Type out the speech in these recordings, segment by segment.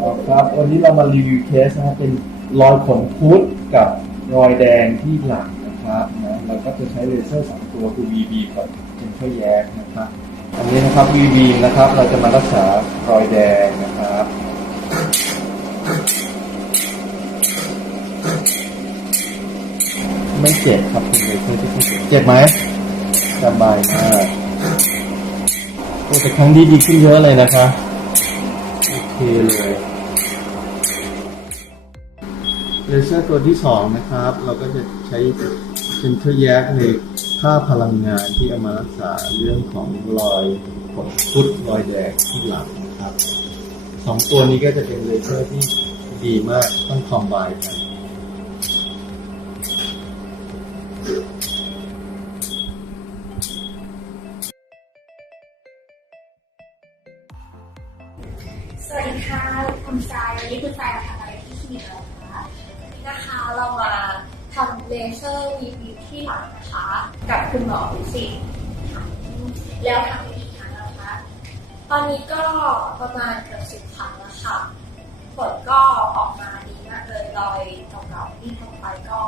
ครับวันนี้เรามารีวิวเคสนะครับเป็นรอยขนคุดกับรอยแดงที่หลังนะครับนะเราก็จะใช้เลเซอร์สองตัวคือ VB กับเจนเฟอร์แยกนะครับอันนี้นะครับ VB นะครับ เราจะมารักษารอยแดงนะครับไม่เจ็บครับคุณเลเซอร์ที่ไม่เจ็บเจ็บไหมสบายมากโอ้แต่ครั้งนี้ดีขึ้นเยอะเลยนะคะโอเคเลย เลเซอร์ตัวที่สองนะครับ เราก็จะใช้เซนเตอร์แยกในค่าพลังงานที่เอามารักษาเรื่องของรอยผดพุดรอยแดงที่หลังนะครับสองตัวนี้ก็จะเป็นเลเซอร์ที่ดีมากต้องคอมไบกันสวัสดีค่ะคุณทรา เลเซอร์วีวีที่หลังนะคะกับคุณหมอวิสิตแล้วทำไปกี่ครั้งแล้วคะ ตอนนี้ก็ประมาณเกือบสิบครั้งแล้วค่ะ ผลก็ออกมาดีมากเลยรอยเก่าที่ทำไปก็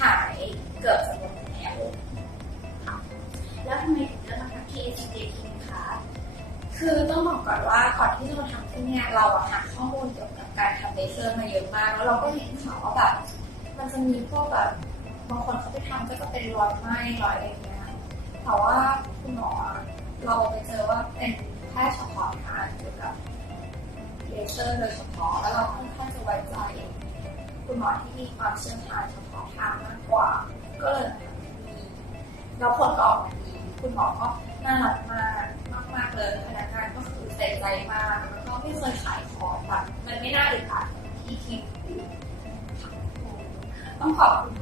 หายเกือบจะหมดแล้วแล้วทำไมถึงเลือกมาทำที่ s d คลินิกคะคือต้องบอกก่อนว่าก่อนที่จะมาทำที่เนี่ยเราอะหาข้อมูลเกี่ยวกับการทำเลเซอร์มาเยอะมาก แล้วเราก็เห็นข่าวว่าแบบมันจะมีพวกแบบ บางคนเขาไปทำก็จะเป็นรอยไหม้รอยอะไรอย่างเงี้ยแต่ว่าคุณหมอเราไปเจอว่าเป็นแพทย์เฉพาะทางเกี่ยวกับเลเซอร์โดยเฉพาะแล้วเราค่อนข้างจะไว้ใจคุณหมอที่มีความเชี่ยวชาญเฉพาะทางมากกว่า ก็เลยมาทำที่นี่แล้วผลก็ออกมาดีคุณหมอก็น่ารักมากมากๆเลยพนักงานก็คือใส่ใจมากแล้วก็ไม่เคยขายของแบบมันไม่น่าอึดอัดที่ที่ต้องขอบคุณ